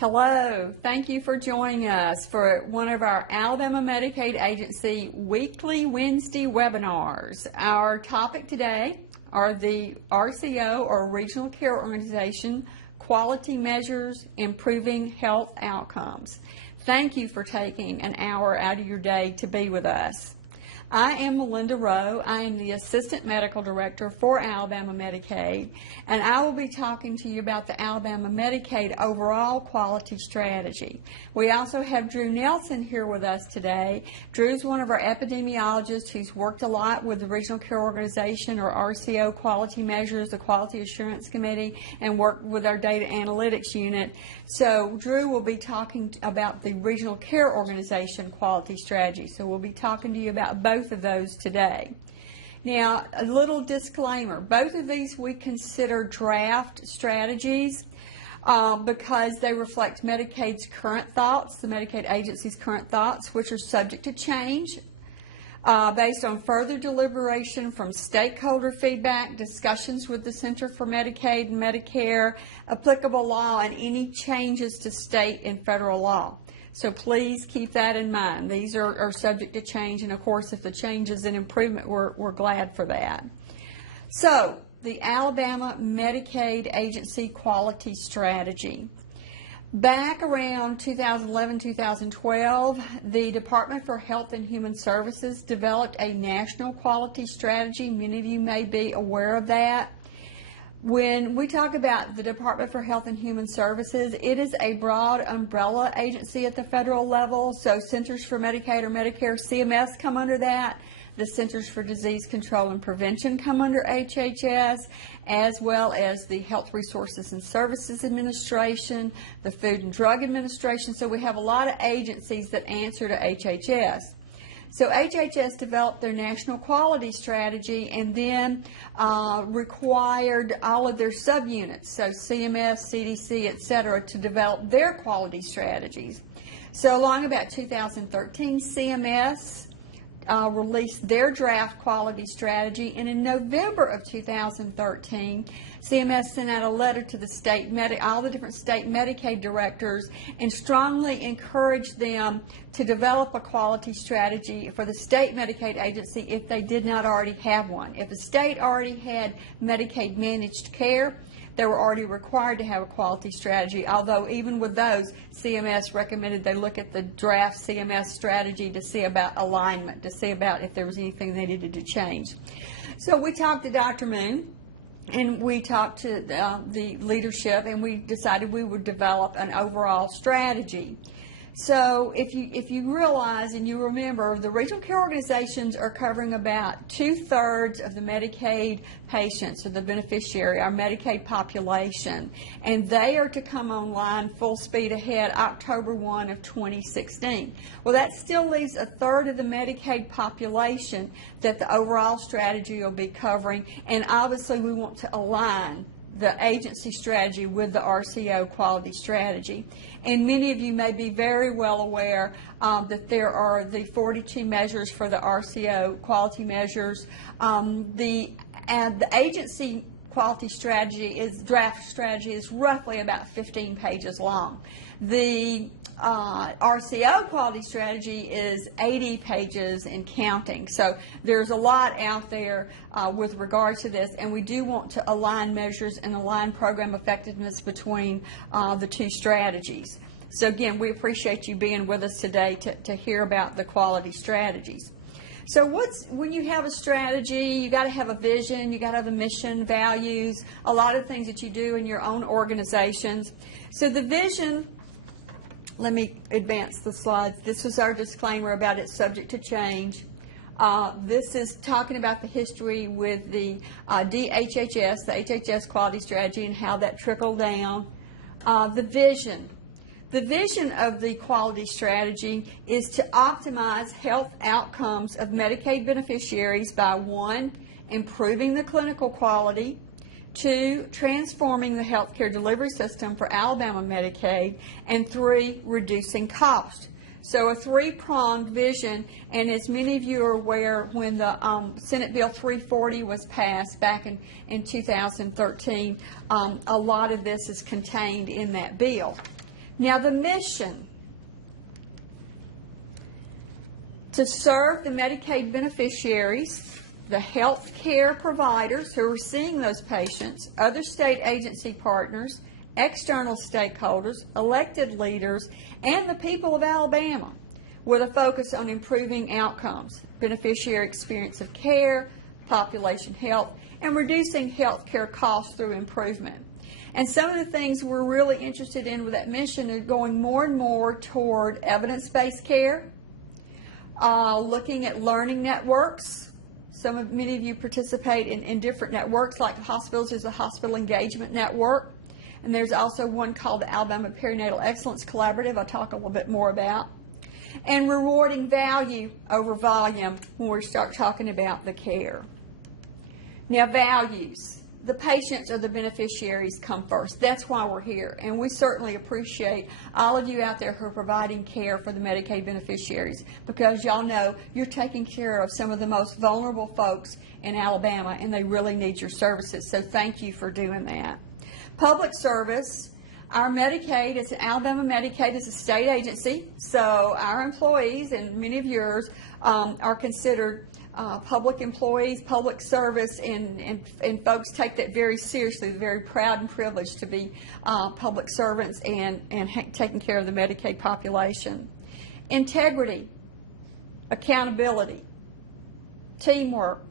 Hello, thank you for joining us for one of our Alabama Medicaid Agency weekly Wednesday webinars. Our topic today are the RCO, or Regional Care Organization, quality measures improving health outcomes. Thank you for taking an hour out of your day to be with us. I am Melinda Rowe. I am the Assistant Medical Director for Alabama Medicaid, and I will be talking to you about the Alabama Medicaid overall quality strategy. We also have Drew Nelson here with us today. Drew's one of our epidemiologists who's worked a lot with the Regional Care Organization, or RCO, quality measures, the Quality Assurance Committee, and worked with our data analytics unit. So Drew will be talking about the Regional Care Organization quality strategy. So we'll be talking to you about both of those today. Now, a little disclaimer, both of these we consider draft strategies because they reflect Medicaid's current thoughts, the Medicaid agency's current thoughts, which are subject to change based on further deliberation from stakeholder feedback, discussions with the Center for Medicaid and Medicare, applicable law, and any changes to state and federal law. So please keep that in mind. These are subject to change, and of course if the change is an improvement, we're glad for that. So the Alabama Medicaid Agency Quality Strategy. Back around 2011-2012, the Department for Health and Human Services developed a national quality strategy. Many of you may be aware of that. When we talk about the Department for Health and Human Services, it is a broad umbrella agency at the federal level. So Centers for Medicaid or Medicare, CMS, come under that. The Centers for Disease Control and Prevention come under HHS, as well as the Health Resources and Services Administration, the Food and Drug Administration. So we have a lot of agencies that answer to HHS. So HHS developed their national quality strategy and then required all of their subunits, so CMS, CDC, etc., to develop their quality strategies. So along about 2013, CMS released their draft quality strategy, and in November of 2013, CMS sent out a letter to the all the different state Medicaid directors and strongly encouraged them to develop a quality strategy for the state Medicaid agency if they did not already have one. If a state already had Medicaid managed care, they were already required to have a quality strategy, although even with those, CMS recommended they look at the draft CMS strategy to see about alignment, to see about if there was anything they needed to change. So we talked to Dr. Moon, and we talked to the leadership, and we decided we would develop an overall strategy. So if you realize and you remember, the regional care organizations are covering about 2/3 of the Medicaid patients, or the beneficiary, our Medicaid population, and they are to come online full speed ahead October 1 of 2016. Well, that still leaves 1/3 of the Medicaid population that the overall strategy will be covering, and obviously we want to align the agency strategy with the RCO quality strategy. And many of you may be very well aware that there are the 42 measures for the RCO quality measures. The agency quality strategy draft strategy is roughly about 15 pages long. The RCO quality strategy is 80 pages and counting. So there's a lot out there with regard to this, and we do want to align measures and align program effectiveness between the two strategies. So again, we appreciate you being with us today to hear about the quality strategies. So when you have a strategy, you got to have a vision, you got to have a mission, values, a lot of things that you do in your own organizations. So the vision, let me advance the slides. This is our disclaimer about it's subject to change. This is talking about the history with the DHHS, the HHS quality strategy, and how that trickled down. The vision. The vision of the quality strategy is to optimize health outcomes of Medicaid beneficiaries by 1, improving the clinical quality, 2, transforming the healthcare delivery system for Alabama Medicaid, and 3, reducing cost. So a 3-pronged vision, and as many of you are aware, when the Senate Bill 340 was passed back in 2013, a lot of this is contained in that bill. Now the mission: to serve the Medicaid beneficiaries, the health care providers who are seeing those patients, other state agency partners, external stakeholders, elected leaders, and the people of Alabama, with a focus on improving outcomes, beneficiary experience of care, population health, and reducing health care costs through improvement. And some of the things we're really interested in with that mission are going more and more toward evidence-based care, looking at learning networks. Many of you participate in different networks, like hospitals. There's a hospital engagement network, and there's also one called the Alabama Perinatal Excellence Collaborative I'll talk a little bit more about. And rewarding value over volume when we start talking about the care. Now, values. The patients or the beneficiaries come first. That's why we're here. And we certainly appreciate all of you out there who are providing care for the Medicaid beneficiaries, because y'all know you're taking care of some of the most vulnerable folks in Alabama, and they really need your services. So thank you for doing that. Public service. Our Medicaid, it's Alabama Medicaid, is a state agency, so our employees and many of yours are considered public employees, public service, and folks take that very seriously. They're very proud and privileged to be public servants and taking care of the Medicaid population. Integrity, accountability, teamwork,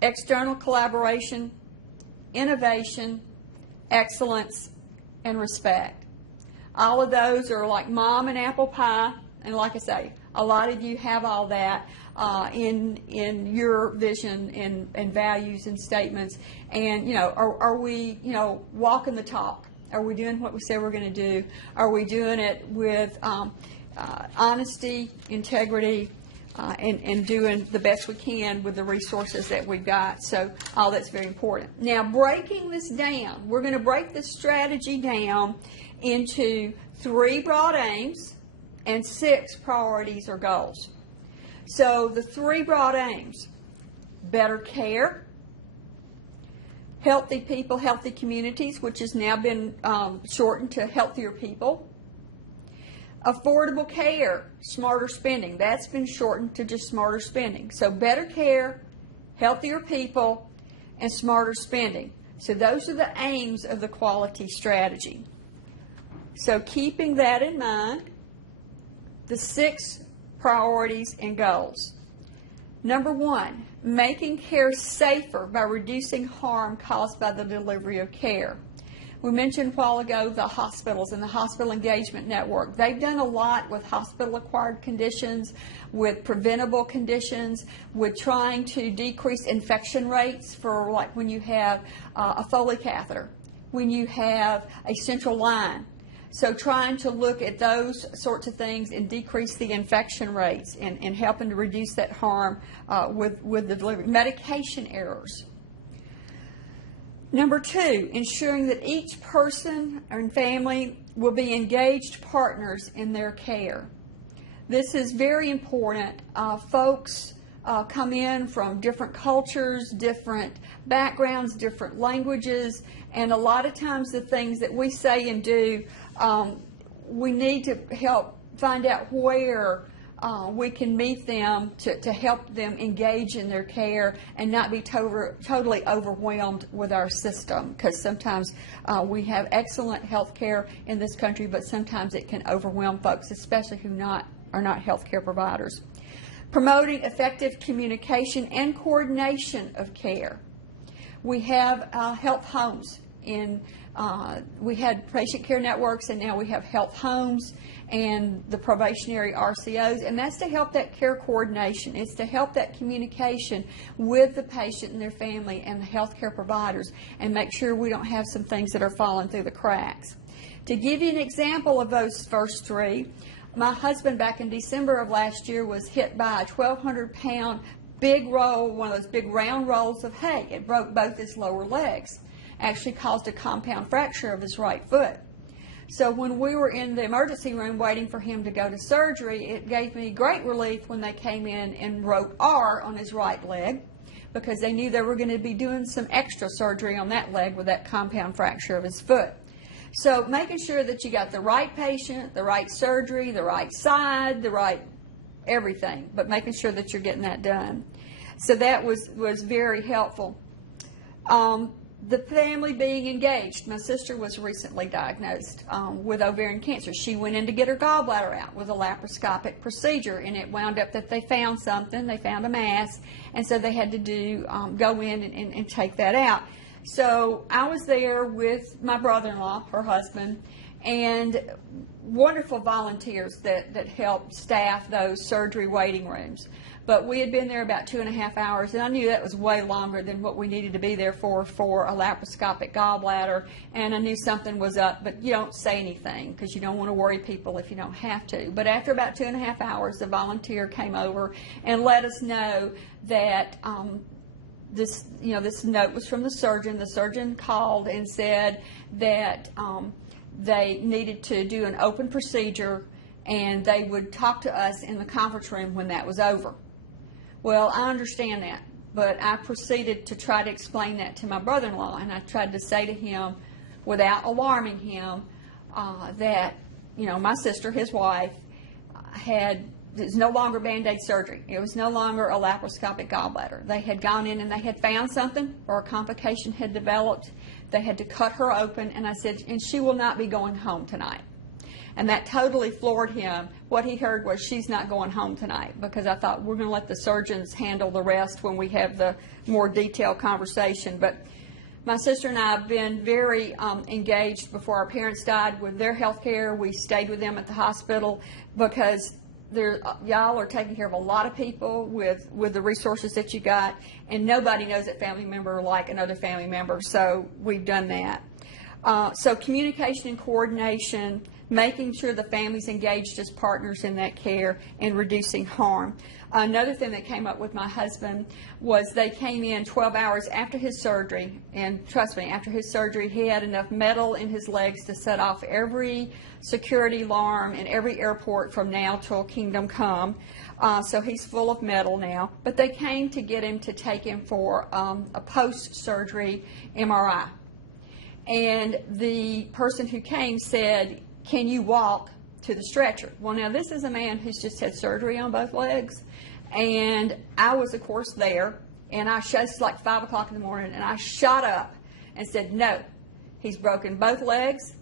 external collaboration, innovation, excellence, and respect. All of those are like mom and apple pie, and like I say, a lot of you have all that in your vision and values and statements. And are we walking the talk? Are we doing what we say we're going to do? Are we doing it with honesty, integrity, and doing the best we can with the resources that we've got? So all that's very important. Now, breaking this down, we're going to break this strategy down into 3 broad aims and 6 priorities or goals. So the 3 broad aims: better care, healthy people, healthy communities, which has now been shortened to healthier people. Affordable care, smarter spending. That's been shortened to just smarter spending. So better care, healthier people, and smarter spending. So those are the aims of the quality strategy. So keeping that in mind, the 6 priorities and goals. Number 1, making care safer by reducing harm caused by the delivery of care. We mentioned a while ago the hospitals and the hospital engagement network. They've done a lot with hospital-acquired conditions, with preventable conditions, with trying to decrease infection rates for, like, when you have a Foley catheter, when you have a central line. So trying to look at those sorts of things and decrease the infection rates and helping to reduce that harm with the delivery. Medication errors. Number 2, ensuring that each person and family will be engaged partners in their care. This is very important. Folks come in from different cultures, different backgrounds, different languages, and a lot of times the things that we say and do, we need to help find out where we can meet them to help them engage in their care and not be totally overwhelmed with our system, because sometimes we have excellent health care in this country, but sometimes it can overwhelm folks, especially who are not health care providers. Promoting effective communication and coordination of care. We have health homes. We had patient care networks, and now we have health homes and the probationary RCOs, and that's to help that care coordination. It's to help that communication with the patient and their family and the health care providers, and make sure we don't have some things that are falling through the cracks. To give you an example of those first 3, my husband back in December of last year was hit by a 1,200-pound big roll, one of those big round rolls of hay. It broke both his lower legs. Actually caused a compound fracture of his right foot. So when we were in the emergency room waiting for him to go to surgery, it gave me great relief when they came in and wrote R on his right leg, because they knew they were going to be doing some extra surgery on that leg with that compound fracture of his foot. So making sure that you got the right patient, the right surgery, the right side, the right everything, but making sure that you're getting that done. So that was very helpful. The family being engaged. My sister was recently diagnosed with ovarian cancer. She went in to get her gallbladder out with a laparoscopic procedure, and it wound up that they found something. They found a mass, and so they had to go in and take that out. So I was there with my brother-in-law, her husband, and wonderful volunteers that helped staff those surgery waiting rooms. But we had been there about 2.5 hours, and I knew that was way longer than what we needed to be there for a laparoscopic gallbladder, and I knew something was up, but you don't say anything because you don't want to worry people if you don't have to. But after about 2.5 hours, the volunteer came over and let us know that this note was from the surgeon. The surgeon called and said that they needed to do an open procedure, and they would talk to us in the conference room when that was over. Well, I understand that, but I proceeded to try to explain that to my brother-in-law, and I tried to say to him, without alarming him, that, my sister, his wife, it was no longer Band-Aid surgery. It was no longer a laparoscopic gallbladder. They had gone in and they had found something, or a complication had developed. They had to cut her open, and I said, and she will not be going home tonight. And that totally floored him. What he heard was, she's not going home tonight, because I thought, we're going to let the surgeons handle the rest when we have the more detailed conversation. But my sister and I have been very engaged before our parents died with their health care. We stayed with them at the hospital because y'all are taking care of a lot of people with the resources that you got, and nobody knows that family member like another family member, so we've done that. So communication and coordination, making sure the family's engaged as partners in that care, and reducing harm. Another thing that came up with my husband was they came in 12 hours after his surgery, and trust me, after his surgery he had enough metal in his legs to set off every security alarm in every airport from now till Kingdom Come. So he's full of metal now. But they came to get him to take him for a post-surgery MRI. And the person who came said, can you walk to the stretcher? Well, now this is a man who's just had surgery on both legs, and I was, of course, there, and it's like 5 o'clock in the morning, and I shot up and said, no, he's broken both legs,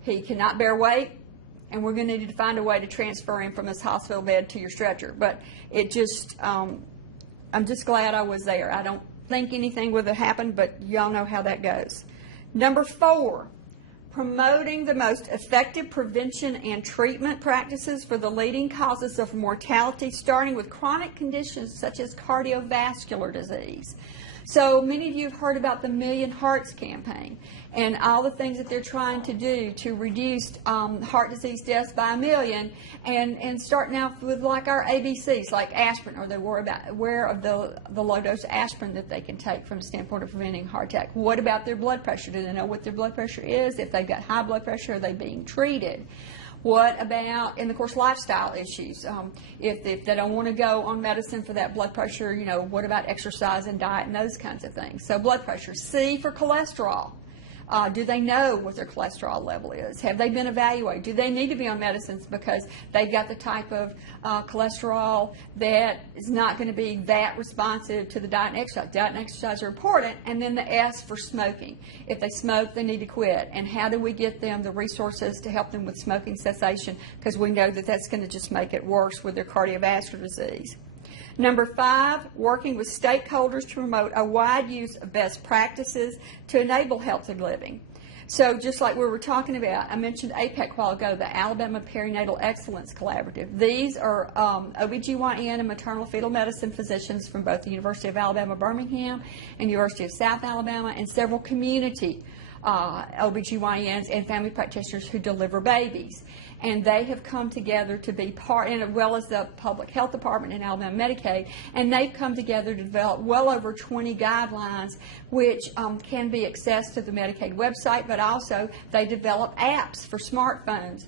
he cannot bear weight, and we're going to need to find a way to transfer him from this hospital bed to your stretcher. But it just, I'm just glad I was there. I don't think anything would have happened, but y'all know how that goes. Number 4, promoting the most effective prevention and treatment practices for the leading causes of mortality, starting with chronic conditions such as cardiovascular disease. So many of you have heard about the Million Hearts campaign and all the things that they're trying to do to reduce heart disease deaths by 1 million, and starting out with like our ABCs, like aspirin, or they're aware of the low-dose aspirin that they can take from the standpoint of preventing heart attack. What about their blood pressure? Do they know what their blood pressure is? If they've got high blood pressure, are they being treated? What about, and of course, lifestyle issues? If they don't want to go on medicine for that blood pressure, what about exercise and diet and those kinds of things? So blood pressure. C for cholesterol. Do they know what their cholesterol level is? Have they been evaluated? Do they need to be on medicines because they've got the type of cholesterol that is not going to be that responsive to the diet and exercise? Diet and exercise are important. And then the S for smoking. If they smoke, they need to quit. And how do we get them the resources to help them with smoking cessation? Because we know that that's going to just make it worse with their cardiovascular disease. Number 5, working with stakeholders to promote a wide use of best practices to enable healthy living. So just like we were talking about, I mentioned APEC a while ago, the Alabama Perinatal Excellence Collaborative. These are OBGYN and maternal fetal medicine physicians from both the University of Alabama, Birmingham and University of South Alabama, and several community OBGYNs and family practitioners who deliver babies. And they have come together to be part, and as well as the Public Health Department and Alabama Medicaid, and they've come together to develop well over 20 guidelines which can be accessed to the Medicaid website, but also they develop apps for smartphones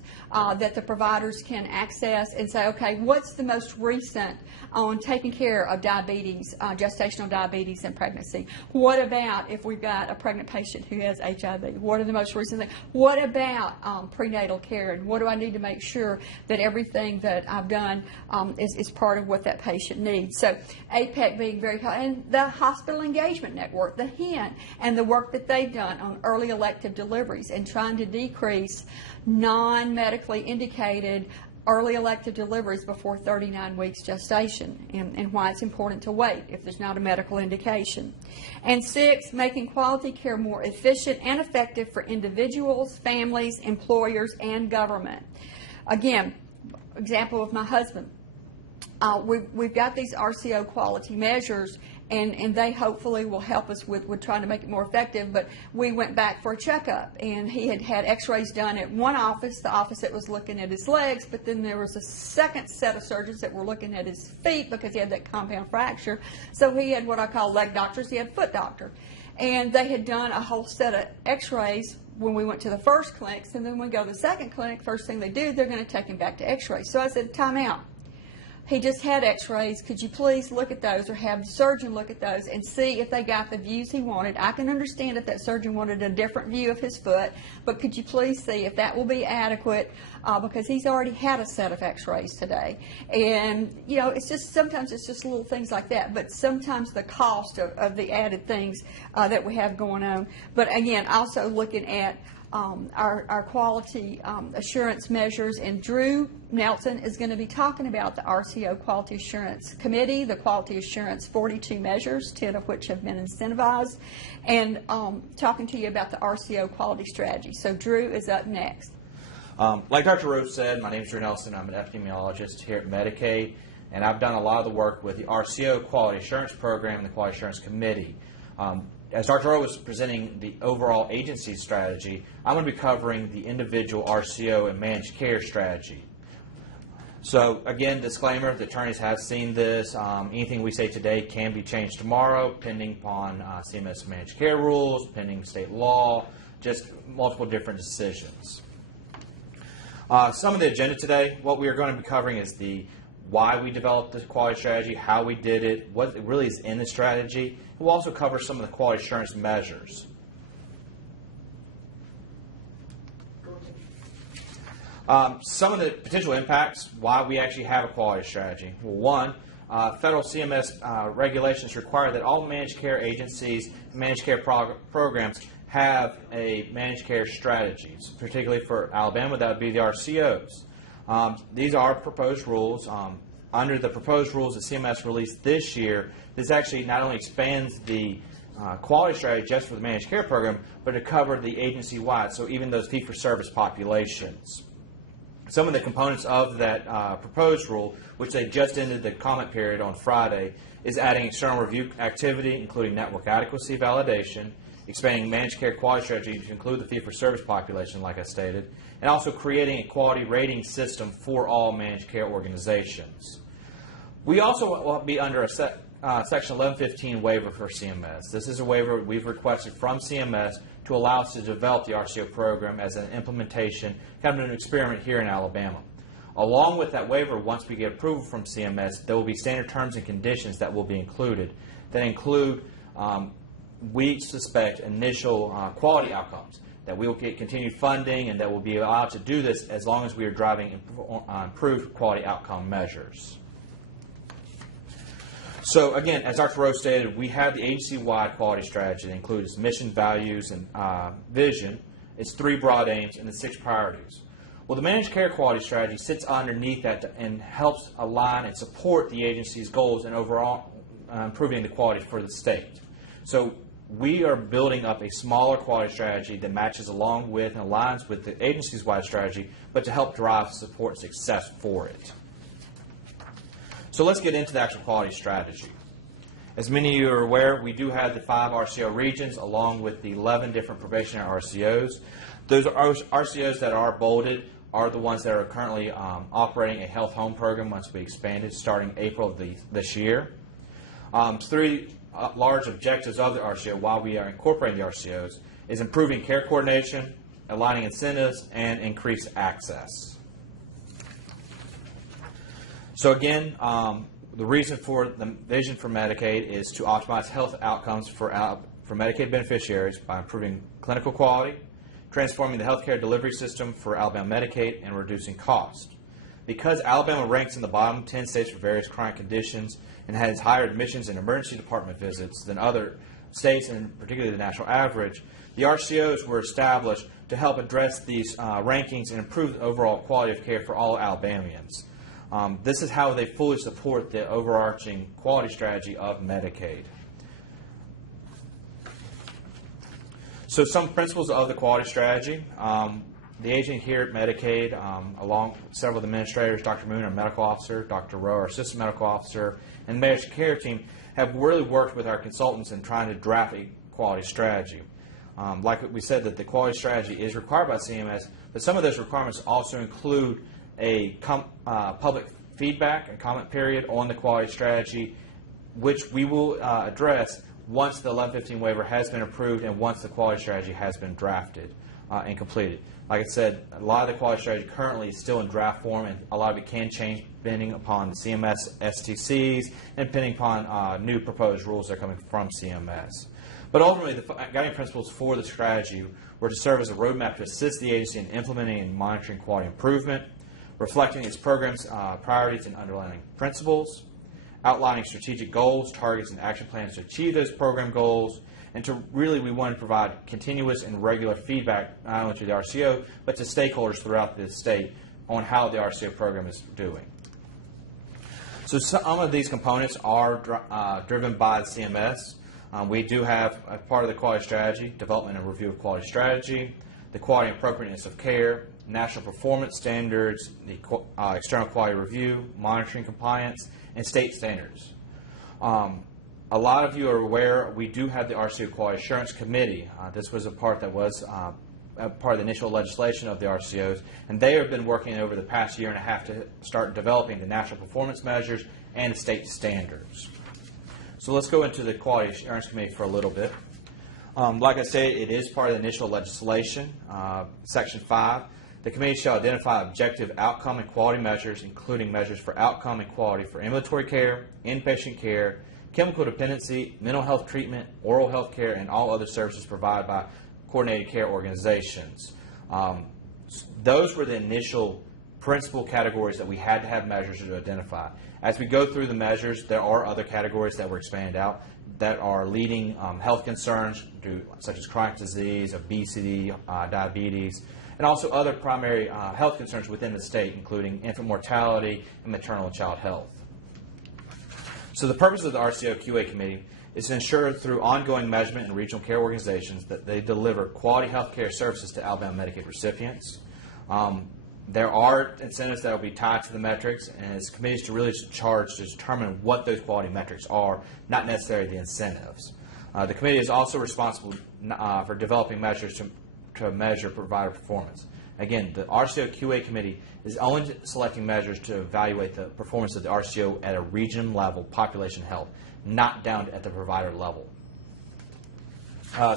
that the providers can access and say, okay, what's the most recent on taking care of diabetes, gestational diabetes and pregnancy? What about if we've got a pregnant patient who has HIV? HIV? What are the most recent things? What about prenatal care? And what do I need to make sure that everything that I've done is part of what that patient needs? So APEC being very helpful. And the Hospital Engagement Network, the HINT, and the work that they've done on early elective deliveries and trying to decrease non-medically indicated early elective deliveries before 39 weeks gestation, and why it's important to wait if there's not a medical indication. And 6, making quality care more efficient and effective for individuals, families, employers, and government. Again, example of my husband. We've got these RCO quality measures, and they hopefully will help us with trying to make it more effective. But we went back for a checkup, and he had x-rays done at one office, the office that was looking at his legs, but then there was a second set of surgeons that were looking at his feet because he had that compound fracture. So he had what I call leg doctors, he had a foot doctor. And they had done a whole set of x-rays when we went to the first clinics, and then when we go to the second clinic, first thing they do, they're going to take him back to x-rays. So I said, time out. He just had x-rays. Could you please look at those or have the surgeon look at those and see if they got the views he wanted? I can understand if that surgeon wanted a different view of his foot, but could you please see if that will be adequate, because he's already had a set of x-rays today. And, you know, it's just sometimes it's just little things like that, but sometimes the cost of the added things that we have going on. But, again, also looking at our quality assurance measures, and Drew Nelson is going to be talking about the RCO Quality Assurance Committee, the Quality Assurance 42 measures, 10 of which have been incentivized, and talking to you about the RCO quality strategy. So Drew is up next. Like Dr. Rowe said, my name is Drew Nelson. I'm an epidemiologist here at Medicaid, and I've done a lot of the work with the RCO Quality Assurance Program and the Quality Assurance Committee. As Dr. Rowe was presenting the overall agency strategy, I'm going to be covering the individual RCO and managed care strategy. So again, disclaimer, the attorneys have seen this. Anything we say today can be changed tomorrow, pending upon CMS managed care rules, pending state law, just multiple different decisions. Some of the agenda today, what we are going to be covering is why we developed the quality strategy, how we did it, what really is in the strategy. We'll also cover some of the quality assurance measures. Some of the potential impacts, why we actually have a quality strategy. Well, one, federal CMS regulations require that all managed care agencies, managed care programs have a managed care strategies. Particularly for Alabama, that would be the RCOs. These are proposed rules. Under the proposed rules that CMS released this year, this actually not only expands the quality strategy just for the managed care program, but to cover the agency-wide, so even those fee-for-service populations. Some of the components of that proposed rule, which they just ended the comment period on Friday, is adding external review activity, including network adequacy validation, expanding managed care quality strategy to include the fee-for-service population, like I stated, and also creating a quality rating system for all managed care organizations. We also will be under a Section 1115 waiver for CMS. This is a waiver we've requested from CMS to allow us to develop the RCO program as an implementation, kind of an experiment here in Alabama. Along with that waiver, once we get approval from CMS, there will be standard terms and conditions that will be included that include, we suspect, initial quality outcomes, that we will get continued funding and that we'll be allowed to do this as long as we are driving improved quality outcome measures. So again, as Dr. Rowe stated, we have the agency-wide quality strategy that includes mission, values, and vision. It's 3 broad aims and the 6 priorities. Well, the managed care quality strategy sits underneath that and helps align and support the agency's goals and overall improving the quality for the state. So we are building up a smaller quality strategy that matches along with and aligns with the agency's wide strategy, but to help drive support and success for it. So let's get into the actual quality strategy. As many of you are aware, we do have the 5 RCO regions along with the 11 different probationary RCOs. Those RCOs that are bolded are the ones that are currently operating a health home program once we expanded starting April of this year. 3 large objectives of the RCO while we are incorporating the RCOs is improving care coordination, aligning incentives, and increased access. So again, the reason for the vision for Medicaid is to optimize health outcomes for for Medicaid beneficiaries by improving clinical quality, transforming the healthcare delivery system for Alabama Medicaid, and reducing cost. Because Alabama ranks in the bottom 10 states for various chronic conditions and has higher admissions and emergency department visits than other states, and particularly the national average, the RCOs were established to help address these rankings and improve the overall quality of care for all Alabamians. This is how they fully support the overarching quality strategy of Medicaid. So some principles of the quality strategy. The agent here at Medicaid, along with several of the administrators, Dr. Moon, our medical officer, Dr. Rowe, our assistant medical officer, and the managed care team have really worked with our consultants in trying to draft a quality strategy. Like we said, that the quality strategy is required by CMS, but some of those requirements also include a public feedback and comment period on the quality strategy, which we will address once the 1115 waiver has been approved and once the quality strategy has been drafted and completed. Like I said, a lot of the quality strategy currently is still in draft form, and a lot of it can change depending upon the CMS STCs and depending upon new proposed rules that are coming from CMS. But ultimately, the guiding principles for the strategy were to serve as a roadmap to assist the agency in implementing and monitoring quality improvement, reflecting its program's priorities and underlying principles, outlining strategic goals, targets, and action plans to achieve those program goals, and to really, we want to provide continuous and regular feedback not only to the RCO, but to stakeholders throughout the state on how the RCO program is doing. So some of these components are driven by the CMS. We do have, as part of the quality strategy, development and review of quality strategy, the quality and appropriateness of care, national performance standards, the external quality review, monitoring compliance, and state standards. A lot of you are aware we do have the RCO Quality Assurance Committee. This was a part that was a part of the initial legislation of the RCOs, and they have been working over the past year and a half to start developing the national performance measures and the state standards. So let's go into the Quality Assurance Committee for a little bit. Like I said, it is part of the initial legislation. Section 5, the committee shall identify objective outcome and quality measures, including measures for outcome and quality for ambulatory care, inpatient care, chemical dependency, mental health treatment, oral health care, and all other services provided by coordinated care organizations. Those were the initial principal categories that we had to have measures to identify. As we go through the measures, there are other categories that were expanded out that are leading health concerns, such as chronic disease, obesity, diabetes, and also other primary health concerns within the state, including infant mortality and maternal and child health. So the purpose of the RCO QA Committee is to ensure through ongoing measurement in regional care organizations that they deliver quality health care services to Alabama Medicaid recipients. There are incentives that will be tied to the metrics, and it's committees to really charge to determine what those quality metrics are, not necessarily the incentives. The committee is also responsible for developing measures to measure provider performance. Again, the RCO QA Committee is only selecting measures to evaluate the performance of the RCO at a region level population health, not down at the provider level.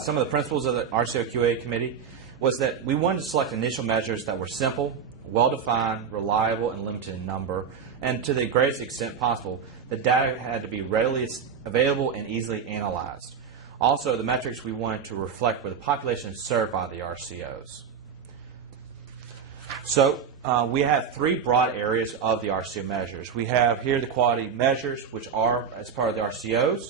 Some of the principles of the RCO QA Committee was that we wanted to select initial measures that were simple, well-defined, reliable, and limited in number, and to the greatest extent possible, the data had to be readily available and easily analyzed. Also, the metrics we wanted to reflect were the population served by the RCOs. So we have three broad areas of the RCO measures. We have here the quality measures, which are as part of the RCOs.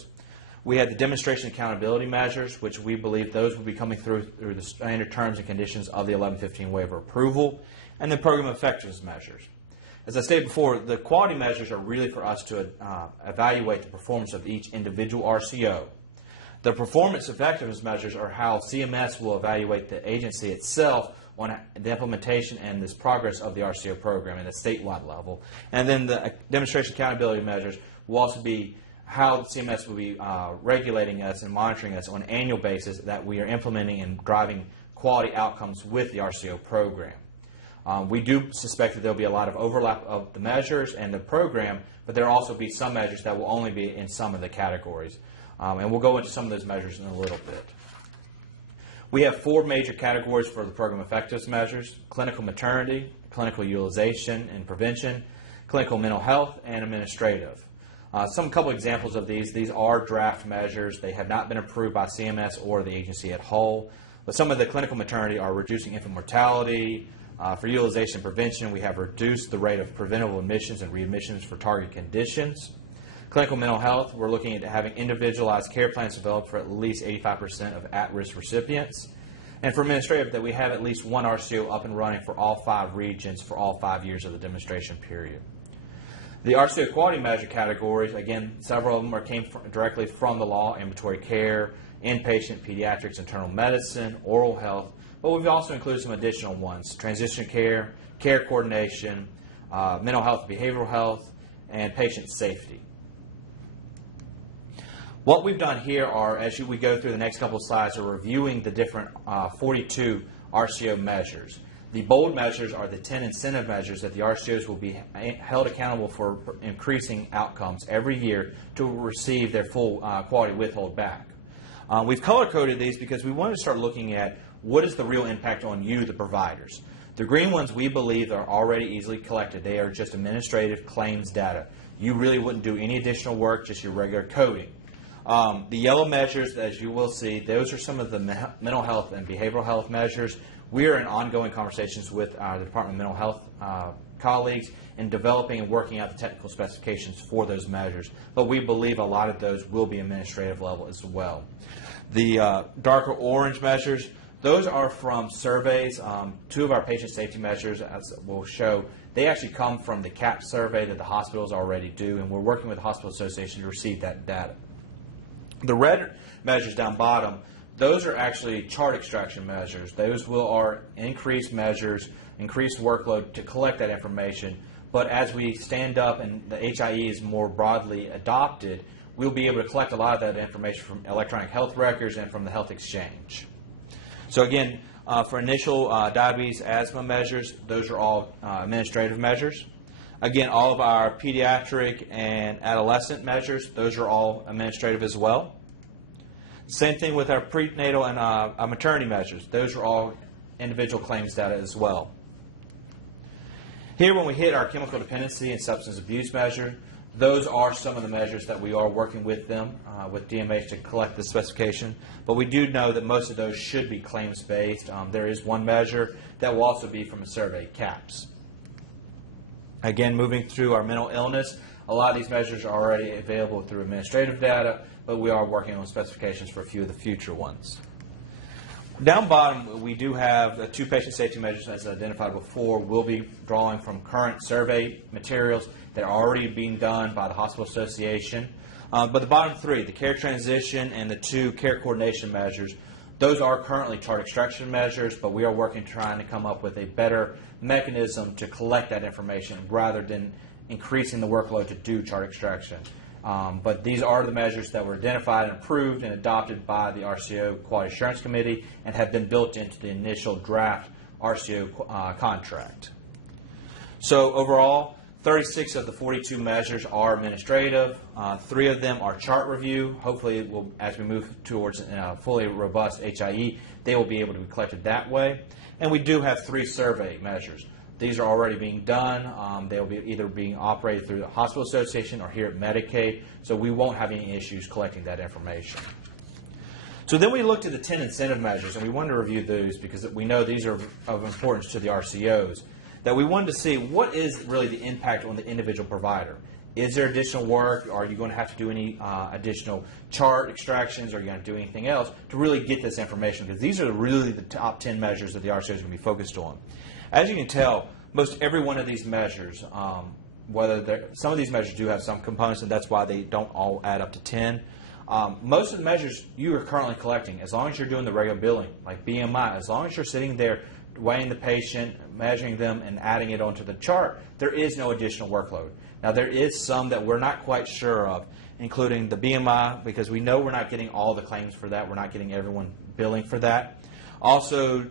We have the demonstration accountability measures, which we believe those will be coming through the standard terms and conditions of the 1115 waiver approval, and the program effectiveness measures. As I stated before, the quality measures are really for us to evaluate the performance of each individual RCO. The performance effectiveness measures are how CMS will evaluate the agency itself on the implementation and this progress of the RCO program at a statewide level. And then the demonstration accountability measures will also be how CMS will be regulating us and monitoring us on an annual basis that we are implementing and driving quality outcomes with the RCO program. We do suspect that there will be a lot of overlap of the measures and the program, but there will also be some measures that will only be in some of the categories. And we'll go into some of those measures in a little bit. We have four major categories for the program effectiveness measures: clinical maternity, clinical utilization and prevention, clinical mental health, and administrative. Couple examples of these are draft measures. They have not been approved by CMS or the agency at whole. But some of the clinical maternity are reducing infant mortality. For utilization and prevention, we have reduced the rate of preventable admissions and readmissions for target conditions. Clinical mental health, we're looking at having individualized care plans developed for at least 85% of at-risk recipients. And for administrative, that we have at least one RCO up and running for all 5 regions for all 5 years of the demonstration period. The RCO quality measure categories, again, several of them came directly from the law: ambulatory care, inpatient, pediatrics, internal medicine, oral health, but we've also included some additional ones: transition care, care coordination, mental health, behavioral health, and patient safety. What we've done here are, as we go through the next couple of slides, are reviewing the different 42 RCO measures. The bold measures are the 10 incentive measures that the RCOs will be held accountable for increasing outcomes every year to receive their full quality withhold back. We've color-coded these because we wanted to start looking at what is the real impact on you, the providers. The green ones we believe are already easily collected. They are just administrative claims data. You really wouldn't do any additional work, just your regular coding. The yellow measures, as you will see, those are some of the mental health and behavioral health measures. We are in ongoing conversations with the Department of Mental Health colleagues in developing and working out the technical specifications for those measures. But we believe a lot of those will be administrative level as well. The darker orange measures, those are from surveys. 2 of our patient safety measures, as we'll show, they actually come from the CAP survey that the hospitals already do, and we're working with the Hospital Association to receive that data. The red measures down bottom, those are actually chart extraction measures. Those are increased measures, increased workload to collect that information. But as we stand up and the HIE is more broadly adopted, we'll be able to collect a lot of that information from electronic health records and from the health exchange. So again, for initial diabetes, asthma measures, those are all administrative measures. Again, all of our pediatric and adolescent measures, those are all administrative as well. Same thing with our prenatal and maternity measures. Those are all individual claims data as well. Here, when we hit our chemical dependency and substance abuse measure, those are some of the measures that we are working with them, with DMH, to collect the specification. But we do know that most of those should be claims-based. There is one measure that will also be from a survey, CAPS. Again, moving through our mental illness, a lot of these measures are already available through administrative data, but we are working on specifications for a few of the future ones. Down bottom, we do have 2 patient safety measures, as identified before. We'll be drawing from current survey materials that are already being done by the Hospital Association. But the bottom 3, the care transition and the 2 care coordination measures, those are currently chart extraction measures, but we are working trying to come up with a better mechanism to collect that information rather than increasing the workload to do chart extraction. But these are the measures that were identified and approved and adopted by the RCO Quality Assurance Committee and have been built into the initial draft RCO contract. So overall, 36 of the 42 measures are administrative. 3 of them are chart review. Hopefully, as we move towards a fully robust HIE, they will be able to be collected that way. And we do have 3 survey measures. These are already being done. They'll be either being operated through the Hospital Association or here at Medicaid, so we won't have any issues collecting that information. So then we looked at the 10 incentive measures, and we wanted to review those because we know these are of importance to the RCOs, that we wanted to see what is really the impact on the individual provider. Is there additional work? Are you going to have to do any additional chart extractions? Are you going to do anything else to really get this information? Because these are really the top 10 measures that the RCOs are going to be focused on. As you can tell, most every one of these measures, some of these measures do have some components, and that's why they don't all add up to 10. Most of the measures you are currently collecting, as long as you're doing the regular billing, like BMI, as long as you're sitting there weighing the patient, measuring them, and adding it onto the chart, there is no additional workload. Now, there is some that we're not quite sure of, including the BMI, because we know we're not getting all the claims for that. We're not getting everyone billing for that. Also,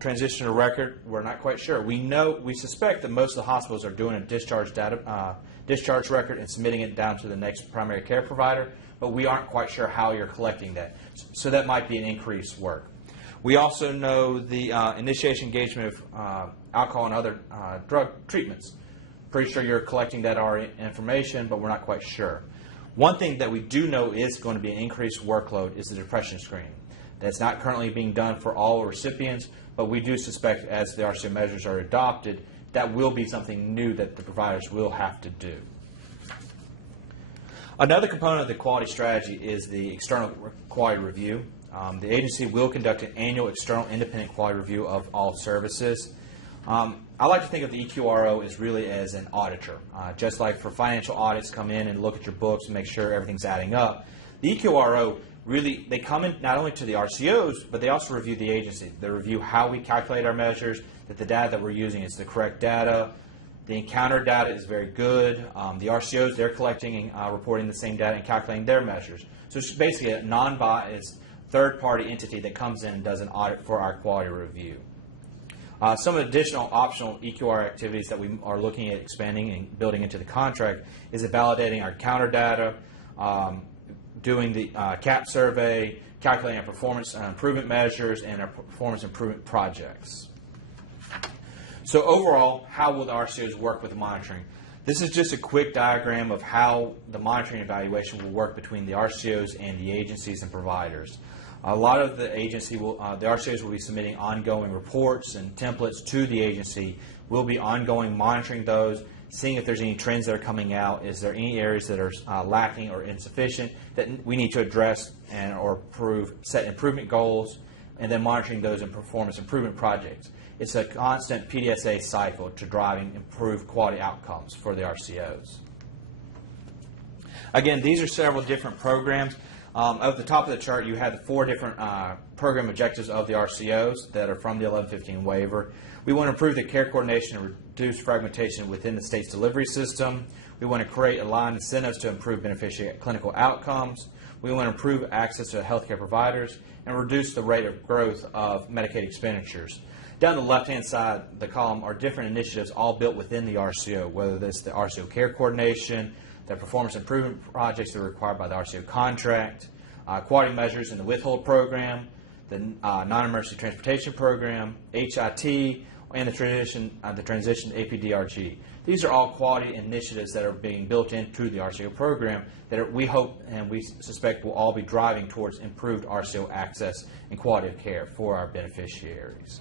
transition to record, we're not quite sure. We suspect that most of the hospitals are doing a discharge record and submitting it down to the next primary care provider, but we aren't quite sure how you're collecting that. So that might be an increased work. We also know the initiation engagement of alcohol and other drug treatments. pretty sure you're collecting that information, but we're not quite sure. One thing that we do know is going to be an increased workload is the depression screening. That's not currently being done for all recipients, but we do suspect as the RCO measures are adopted, that will be something new that the providers will have to do. Another component of the quality strategy is the external quality review. The agency will conduct an annual external independent quality review of all services. I like to think of the EQRO as really as an auditor. Just like for financial audits come in and look at your books and make sure everything's adding up, the EQRO really, they come in not only to the RCOs, but they also review the agency. They review how we calculate our measures, that the data that we're using is the correct data. The encounter data is very good. The RCOs, they're collecting and reporting the same data and calculating their measures. So it's basically a non-biased third-party entity that comes in and does an audit for our quality review. Some additional optional EQR activities that we are looking at expanding and building into the contract is validating our counter data, doing the CAP survey, calculating our performance improvement measures, and our performance improvement projects. So overall, how will the RCOs work with the monitoring? This is just a quick diagram of how the monitoring evaluation will work between the RCOs and the agencies and providers. A lot of the RCOs will be submitting ongoing reports and templates to the agency. We'll be ongoing monitoring those, seeing if there's any trends that are coming out. Is there any areas that are lacking or insufficient that we need to address or set improvement goals, and then monitoring those in performance improvement projects. It's a constant PDSA cycle to driving improved quality outcomes for the RCOs. Again, these are several different programs. At the top of the chart, you have the 4 different program objectives of the RCOs that are from the 1115 waiver. We want to improve the care coordination and reduce fragmentation within the state's delivery system. We want to create aligned incentives to improve beneficiary clinical outcomes. We want to improve access to healthcare providers and reduce the rate of growth of Medicaid expenditures. Down the left-hand side of the column are different initiatives all built within the RCO, whether that's the RCO care coordination, the performance improvement projects that are required by the RCO contract, quality measures in the withhold program, the non-emergency transportation program, HIT, and the transition to APDRG. These are all quality initiatives that are being built into the RCO program that we hope and we suspect will all be driving towards improved RCO access and quality of care for our beneficiaries.